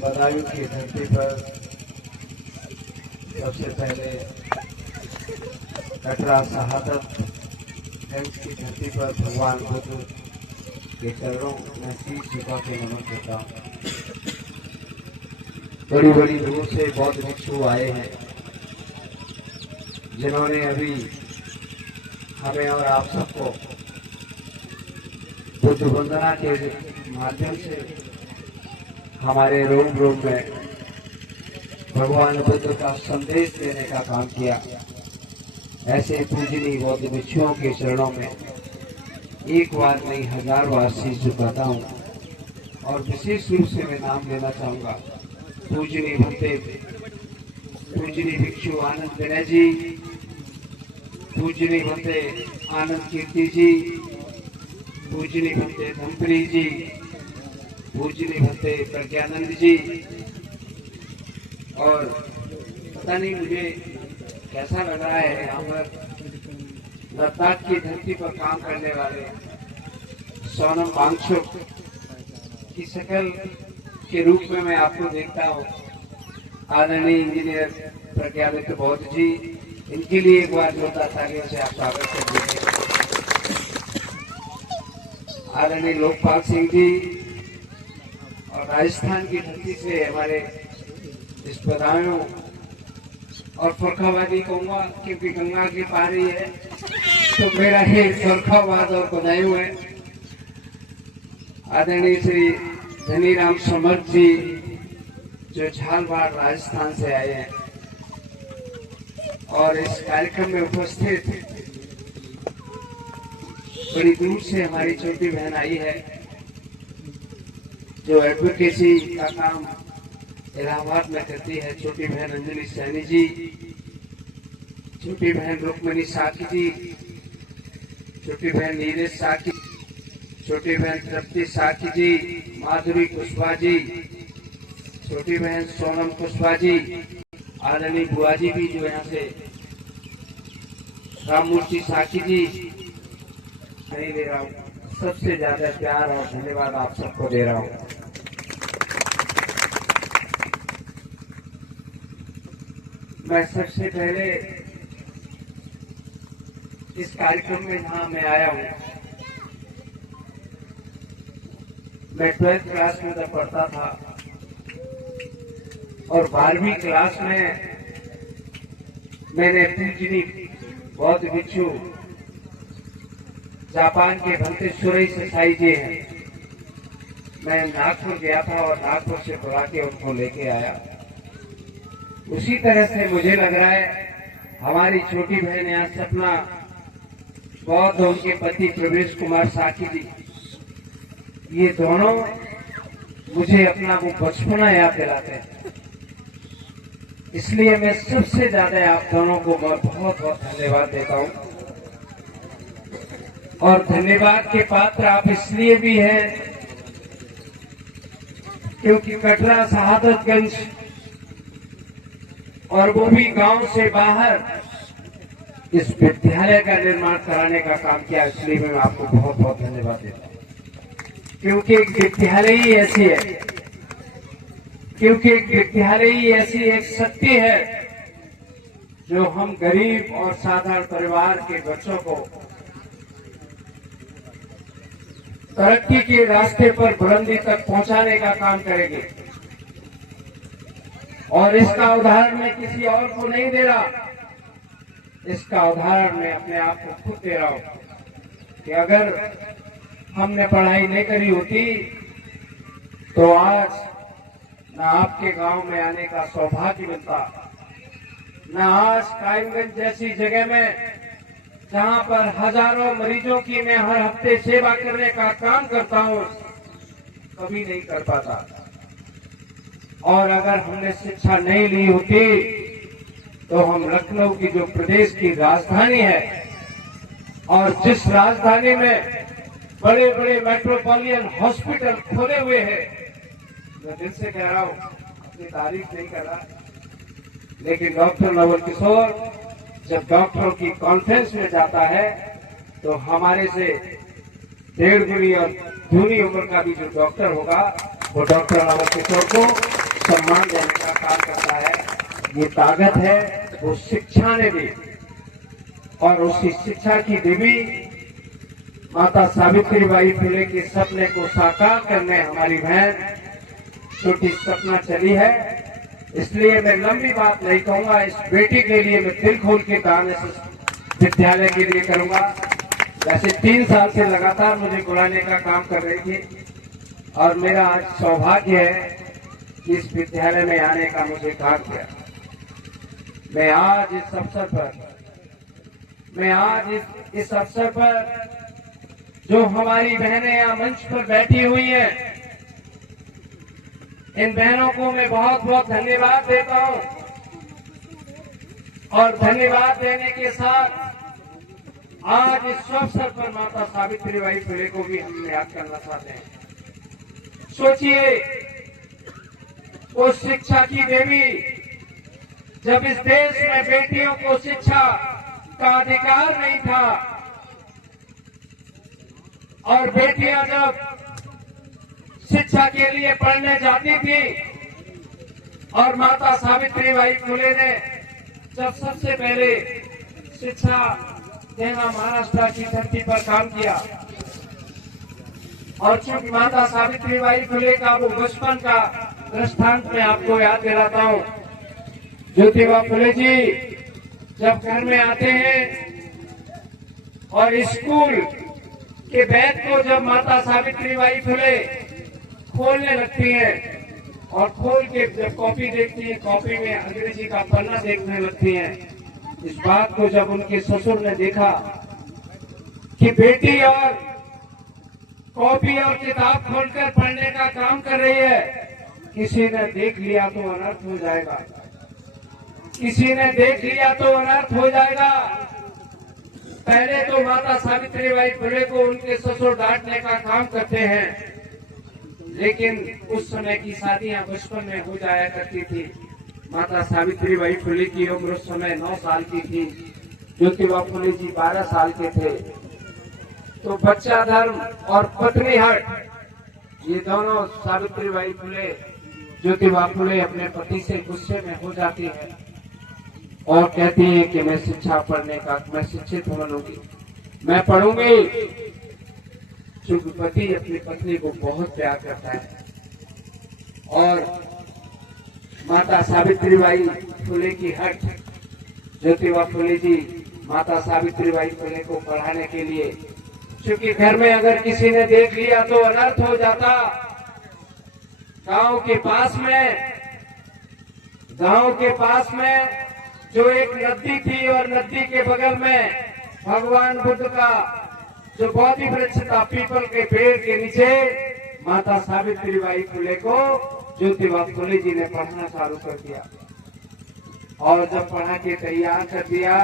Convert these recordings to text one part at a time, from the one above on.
बदायूं की धरती पर सबसे पहले कटरा शहादत गंज की धरती पर भगवान बुद्ध के चरणों में शीश झुका के नमन करता हूँ। बड़ी बड़ी दूर से बौद्ध भिक्षु आए हैं, जिन्होंने अभी हमें और आप सबको बुद्ध वंदना के माध्यम से हमारे रोम रोम में भगवान बुद्ध का संदेश देने का काम किया। ऐसे पूजनीय बौद्ध भिक्षुओं के चरणों में एक बार नहीं 1000 बार शीश झुकाता हूँ। और विशेष रूप से मैं नाम लेना चाहूँगा पूजनीय भंते पूजनीय भिक्षु आनंद विनय जी, पूजनीय भंते आनंद कीर्ति जी, पूजनीय भंते धमपुरी जी, पूजनीय भंते प्रज्ञानंद जी। और पता नहीं मुझे कैसा लग रहा है, यहाँ पर लद्दाख की धरती पर काम करने वाले सोनम वांगचुक की शक्ल के रूप में मैं आपको देखता हूँ। आदरणीय इंजीनियर प्रज्ञादित्य बौद्ध जी, इनके लिए एक बार जोरदार तालियों से आप स्वागत कर दीजिए। आदरणीय लोकपाल सिंह जी और राजस्थान की धरती से हमारे इस बदायूं और फरुखाबादी कहूँगा क्योंकि गंगा की पारी है तो मेरा ही फरुखाबाद और बदायूं है। आदरणीय श्री धनीराम समर्थ जी जो झालवाड़ राजस्थान से आए हैं और इस कार्यक्रम में उपस्थित बड़ी दूर से हमारी छोटी बहन आई है जो एडवोकेसी का काम इलाहाबाद में करती है। छोटी बहन अंजलि सैनी जी, छोटी बहन रुक्मणी साकी जी, छोटी बहन नीरज साकी, छोटी बहन तृप्ति साकी जी, माधुरी कुशवाहा जी, छोटी बहन सोनम कुशवाहा जी, आदरणीय बुआ जी भी जो यहाँ से राममूर्ति साकी जी, नहीं दे रहा हूँ। सबसे ज्यादा प्यार और धन्यवाद आप सबको दे रहा हूँ। मैं सबसे पहले इस कार्यक्रम में जहाँ मैं आया हूँ, मैं 12th क्लास में तब पढ़ता था और 12वीं क्लास में मैंने पूजनीय बौद्ध भिक्षु जापान के भंते सुरई ससाई जी हैं, मैं नागपुर गया था और नागपुर से बुला के उनको लेके आया। उसी तरह से मुझे लग रहा है हमारी छोटी बहन यहाँ सपना बौद्ध, उनके पति प्रवेश कुमार साकी जी, ये दोनों मुझे अपना वो बचपना याद दिलाते हैं। इसलिए मैं सबसे ज्यादा आप दोनों को बहुत बहुत धन्यवाद देता हूँ। और धन्यवाद के पात्र आप इसलिए भी हैं क्योंकि कटरा शहादतगंज और वो भी गांव से बाहर इस विद्यालय का निर्माण कराने का काम किया। इसलिए मैं आपको बहुत बहुत धन्यवाद देता हूँ। क्योंकि एक विद्यालय ही ऐसी है, क्योंकि एक विद्यालय ही ऐसी एक शक्ति है जो हम गरीब और साधारण परिवार के बच्चों को तरक्की के रास्ते पर बुलंदी तक पहुंचाने का काम करेंगे। और इसका उदाहरण मैं किसी और को नहीं दे रहा, इसका उदाहरण मैं अपने आप को खुद दे रहा हूं कि अगर हमने पढ़ाई नहीं करी होती तो आज न आपके गांव में आने का सौभाग्य मिलता, न आज कायमगंज जैसी जगह में जहां पर हजारों मरीजों की मैं हर हफ्ते सेवा करने का काम करता हूं, कभी नहीं कर पाता। और अगर हमने शिक्षा नहीं ली होती तो हम लखनऊ की जो प्रदेश की राजधानी है और जिस राजधानी में बड़े बड़े मेट्रोपॉलिटन हॉस्पिटल खोले हुए हैं, मैं दिल से कह रहा हूं, अपनी तारीफ नहीं कर रहा, लेकिन डॉक्टर नवल किशोर जब डॉक्टरों की कॉन्फ्रेंस में जाता है तो हमारे से 1.5 गुनी और दूनी उम्र का भी जो डॉक्टर होगा वो डॉक्टर नवल किशोर को सम्मान देने का काम करता है। ये ताकत है वो शिक्षा ने दी, और उसी शिक्षा की देवी माता सावित्रीबाई फुले के सपने को साकार करने हमारी बहन छोटी सपना चली है। इसलिए मैं लंबी बात नहीं कहूंगा। इस बेटी के लिए मैं दिल खोल के दान इस विद्यालय के लिए करूंगा। वैसे 3 साल से लगातार मुझे बुलाने का काम कर रही थी, और मेरा आज सौभाग्य है कि इस विद्यालय में आने का मुझे भाग्य है। मैं आज इस अवसर पर जो हमारी बहनें यहाँ मंच पर बैठी हुई हैं, इन बहनों को मैं बहुत बहुत धन्यवाद देता हूं। और धन्यवाद देने के साथ आज इस अवसर पर माता सावित्रीबाई फुले को भी हम याद करना चाहते हैं। सोचिए, उस शिक्षा की देवी, जब इस देश में बेटियों को शिक्षा का अधिकार नहीं था, और बेटियां जब शिक्षा के लिए पढ़ने जाती थी, और माता सावित्रीबाई फुले ने जब सबसे पहले शिक्षा देना महाराष्ट्र की धरती पर काम किया, और चूंकि माता सावित्रीबाई फुले का वो बचपन का दृष्टांत मैं आपको याद दिलाता हूँ। ज्योतिबा फुले जी जब घर में आते हैं और स्कूल के बैग को जब माता सावित्रीबाई फुले खोलने लगती हैं, और खोल के जब कॉपी देखती है, कॉपी में अंग्रेजी का पन्ना देखने लगती हैं, इस बात को जब उनके ससुर ने देखा कि बेटी और कॉपी और किताब खोलकर पढ़ने का काम कर रही है, किसी ने देख लिया तो अनर्थ हो जाएगा, किसी ने देख लिया तो अनर्थ हो जाएगा। पहले तो माता सावित्रीबाई फुले को उनके ससुर डांटने का काम करते हैं, लेकिन उस समय की शादियां बचपन में हो जाया करती थी। माता सावित्रीबाई फुले की उम्र उस समय 9 साल की थी, ज्योतिबा फुले जी 12 साल के थे। तो बच्चा धर्म और पत्नी हट, ये दोनों सावित्रीबाई फुले, ज्योतिबा फुले अपने पति से गुस्से में हो जाती है और कहती है कि मैं शिक्षा पढ़ने का, मैं शिक्षित बनूंगी, मैं पढ़ूंगी। क्योंकि पति अपनी पत्नी को बहुत प्यार करता है, और माता सावित्रीबाई फुले की हट, ज्योतिबा फुले जी माता सावित्रीबाई फुले को पढ़ाने के लिए, क्योंकि घर में अगर किसी ने देख लिया तो अनर्थ हो जाता। गांव के पास में जो एक नदी थी, और नदी के बगल में भगवान बुद्ध का जो बोधि वृक्ष था, पीपल के पेड़ के नीचे माता सावित्रीबाई फुले को ज्योतिबा फुले जी ने पढ़ाना चालू कर दिया। और जब पढ़ा के तैयार कर दिया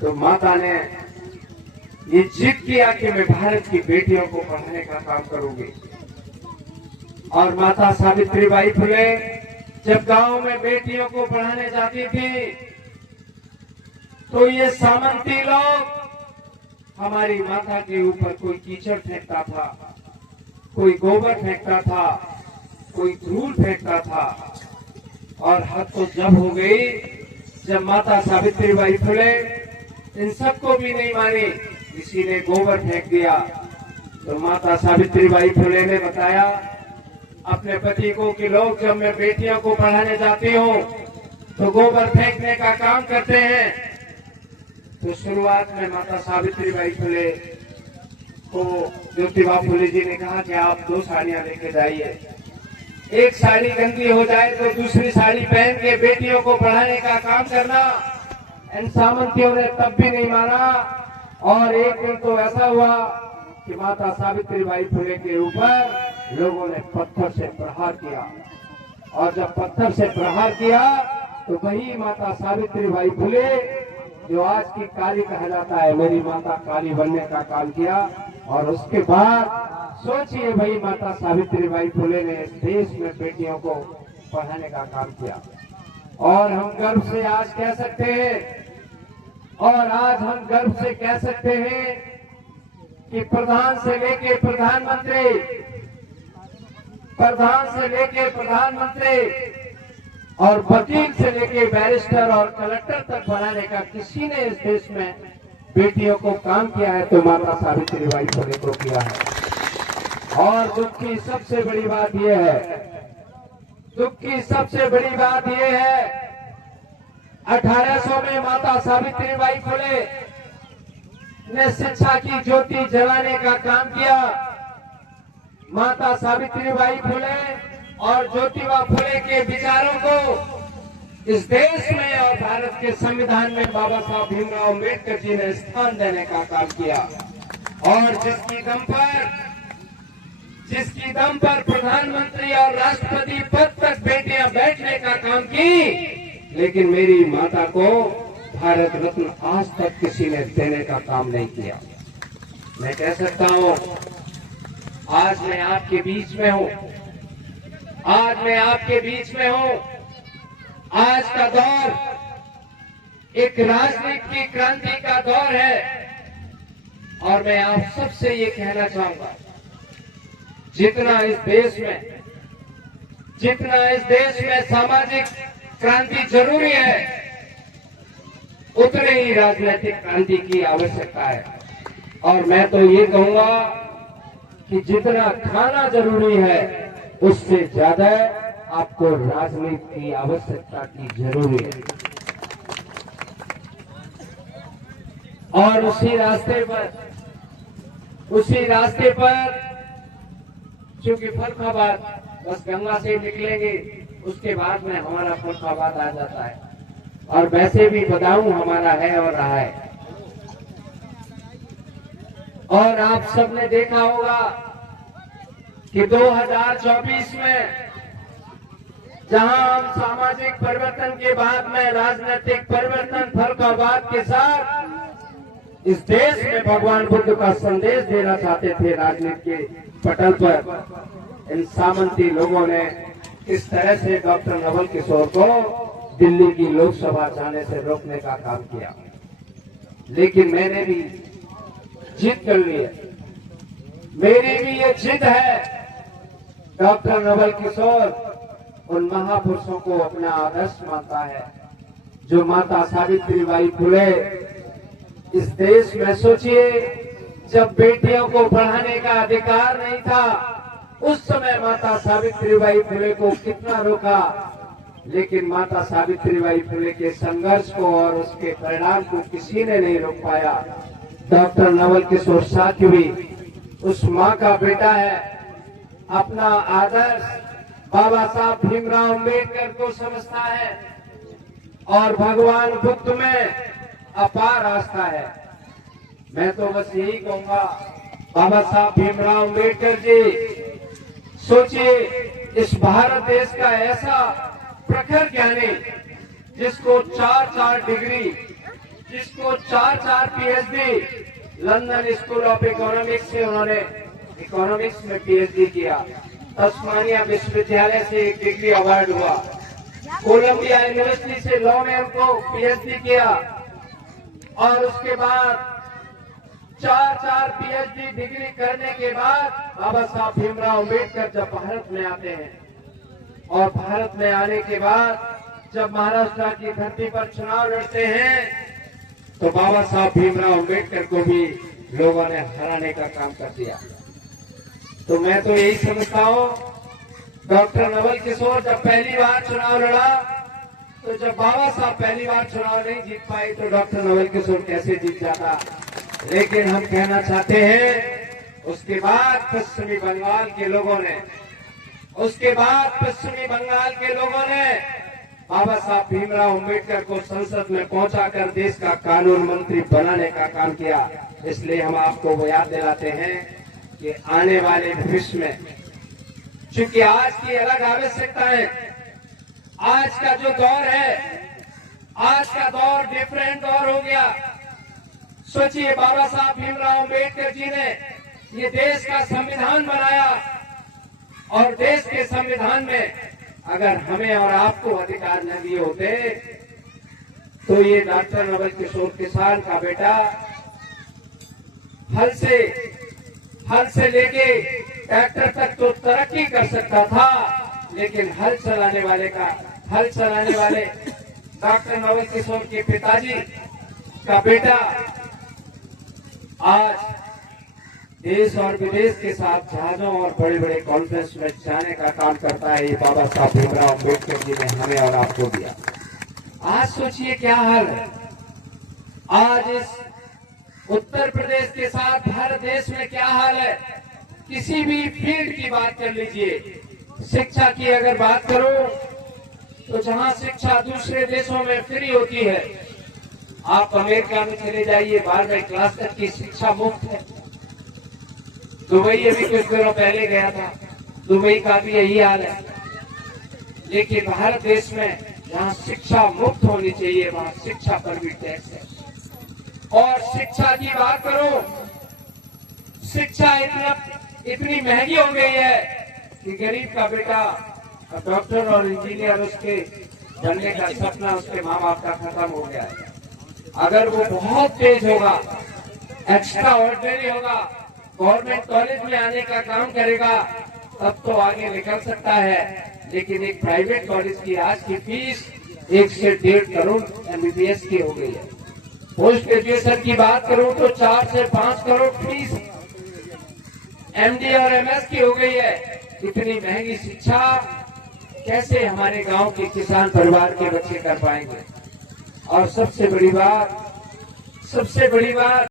तो माता ने ये जिद किया कि मैं भारत की बेटियों को पढ़ाने का काम करूंगी। और माता सावित्रीबाई फुले जब गांव में बेटियों को पढ़ाने जाती थी, तो ये सामंती लोग हमारी माता के ऊपर कोई कीचड़ फेंकता था, कोई गोबर फेंकता था, कोई धूल फेंकता था। और हद तो जब हो गई जब माता सावित्रीबाई फुले इन सबको भी नहीं मानी, किसी ने गोबर फेंक दिया। तो माता सावित्रीबाई फुले ने बताया अपने पति को कि लोग जब मैं बेटियों को पढ़ाने जाती हूँ तो गोबर फेंकने का काम करते हैं। तो शुरुआत में माता सावित्रीबाई फुले को ज्योतिबा फुले जी ने कहा कि आप 2 साड़ियां लेके जाइए, एक साड़ी गंदी हो जाए तो दूसरी साड़ी पहन के बेटियों को पढ़ाने का काम करना। इन सामंतियों ने तब भी नहीं माना, और एक दिन तो ऐसा हुआ कि माता सावित्रीबाई फुले के ऊपर लोगों ने पत्थर से प्रहार किया। और जब पत्थर से प्रहार किया तो वही माता सावित्रीबाई फुले जो आज की काली कहा जाता है, मेरी माता काली बनने का काम किया। और उसके बाद सोचिए भाई, माता सावित्रीबाई फुले ने इस देश में बेटियों को पढ़ाने का काम किया। और हम गर्व से आज कह सकते हैं, कि प्रधान से लेके प्रधानमंत्री प्रधान से लेके प्रधानमंत्री और वकील से लेके बैरिस्टर और कलेक्टर तक बनाने का किसी ने इस देश में बेटियों को काम किया है तो माता सावित्रीबाई फुले को किया है। और दुख की सबसे बड़ी बात यह है, दुख की सबसे बड़ी बात यह है 1800 में माता सावित्रीबाई फुले ने शिक्षा की ज्योति जलाने का काम किया। माता सावित्रीबाई फुले और ज्योतिबा फुले के विचारों को इस देश में और भारत के संविधान में बाबा साहब भीमराव अम्बेडकर जी ने स्थान देने का काम किया। और जिसकी दम पर प्रधानमंत्री और राष्ट्रपति पद तक बेटियां बैठने का काम की, लेकिन मेरी माता को भारत रत्न आज तक किसी ने देने का काम नहीं किया। मैं कह सकता हूं, आज मैं आपके बीच में हूं, आज मैं आपके बीच में हूं। आज का दौर एक राजनीति की क्रांति का दौर है और मैं आप सबसे ये कहना चाहूंगा, जितना इस देश में सामाजिक क्रांति जरूरी है, उतने ही राजनीतिक क्रांति की आवश्यकता है। और मैं तो ये कहूंगा कि जितना खाना जरूरी है उससे ज्यादा आपको राजनीति की आवश्यकता की जरूरी है। और उसी रास्ते पर चूंकि फर्रुखाबाद बस गंगा से निकलेंगे, उसके बाद में हमारा फर्रुखाबाद आ जाता है। और वैसे भी बदायूं हमारा है और रहा है। और आप सबने देखा होगा कि 2024 में जहां हम सामाजिक परिवर्तन के बाद में राजनीतिक परिवर्तन फर्रुखाबाद के साथ इस देश में भगवान बुद्ध का संदेश देना चाहते थे, राजनीति के पटल पर इन सामंती लोगों ने इस तरह से डॉक्टर नवल किशोर को दिल्ली की लोकसभा जाने से रोकने का काम किया। लेकिन मैंने भी जिद कर ली है, मेरी भी ये जिद है, डॉक्टर नवल किशोर उन महापुरुषों को अपना आदर्श मानता है जो माता सावित्रीबाई फुले इस देश में। सोचिए, जब बेटियों को पढ़ाने का अधिकार नहीं था उस समय माता सावित्रीबाई फुले को कितना रोका, लेकिन माता सावित्रीबाई फुले के संघर्ष को और उसके परिणाम को किसी ने नहीं रोक पाया। डॉक्टर नवल किशोर साथी भी उस मां का बेटा है। अपना आदर्श बाबा साहब भीमराव अम्बेडकर को समझता है और भगवान बुद्ध में अपार आस्था है। मैं तो बस यही कहूंगा, बाबा साहब भीमराव अम्बेडकर जी, सोचिए, इस भारत देश का ऐसा प्रखर ज्ञानी जिसको 4 डिग्री, जिसको 4 PhD, London school of economics से उन्होंने इकोनॉमिक्स में पीएचडी किया, तस्मानिया विश्वविद्यालय से एक डिग्री अवार्ड हुआ, कोलंबिया यूनिवर्सिटी से लॉ में उनको पीएचडी किया, और उसके बाद 4 पीएचडी डिग्री करने के बाद बाबा साहब भीमराव अम्बेडकर जब भारत में आते हैं, और भारत में आने के बाद जब महाराष्ट्र की धरती पर चुनाव लड़ते हैं, तो बाबा साहब भीमराव अम्बेडकर को भी लोगों ने हराने का काम कर दिया। तो मैं तो यही समझता हूँ, डॉक्टर नवल किशोर जब पहली बार चुनाव लड़ा, तो जब बाबा साहब पहली बार चुनाव नहीं जीत पाए तो डॉक्टर नवल किशोर कैसे जीत जाता। लेकिन हम कहना चाहते हैं, उसके बाद पश्चिमी बंगाल के लोगों ने बाबा साहब भीमराव अम्बेडकर को संसद में पहुंचाकर देश का कानून मंत्री बनाने का काम किया। इसलिए हम आपको वो याद दिलाते हैं कि आने वाले भविष्य में, चूंकि आज की अलग आवश्यकता है, आज का जो दौर है, आज का दौर डिफरेंट दौर हो गया। सोचिए, बाबा साहब भीमराव अम्बेडकर जी ने ये देश का संविधान बनाया, और देश के संविधान में अगर हमें और आपको अधिकार न दिए होते तो ये डॉक्टर नवल किशोर किसान का बेटा हल से लेके ट्रैक्टर तक तो तरक्की कर सकता था, लेकिन हल चलाने वाले डॉक्टर नवल किशोर के पिताजी का बेटा आज देश और विदेश के साथ जहाजों और बड़े बड़े कॉन्फ्रेंस में जाने का काम करता है। ये बाबा साहब भीमराव अम्बेडकर जी ने हमें और आपको दिया। आज सोचिए क्या हाल है। आज इस उत्तर प्रदेश के साथ भारत देश में क्या हाल है। किसी भी फील्ड की बात कर लीजिए, शिक्षा की अगर बात करो तो जहां शिक्षा दूसरे देशों में फ्री होती है, आप अमेरिका में चले जाइए, 12वीं क्लास तक की शिक्षा मुफ्त है। दुबई अभी कुछ दिनों पहले गया था, दुबई का भी यही हाल है। लेकिन भारत देश में जहां शिक्षा मुफ्त होनी चाहिए, वहां शिक्षा पर भी टैक्स है। और शिक्षा की बात करो, शिक्षा इतनी महंगी हो गई है कि गरीब का बेटा डॉक्टर और इंजीनियर उसके बनने का सपना उसके माँ बाप का खत्म हो गया है। अगर वो बहुत तेज होगा, एक्स्ट्रा ऑर्डिनरी होगा, गवर्नमेंट कॉलेज में आने का काम करेगा, तब तो आगे निकल सकता है। लेकिन एक प्राइवेट कॉलेज की आज की फीस 1 से 1.5 करोड़ MBBS की हो गई है। पोस्ट ग्रेजुएशन की बात करूं तो 4 से 5 करोड़ फीस MD और MS की हो गई है। इतनी महंगी शिक्षा कैसे हमारे गांव के किसान परिवार के बच्चे कर पाएंगे। और सबसे बड़ी बात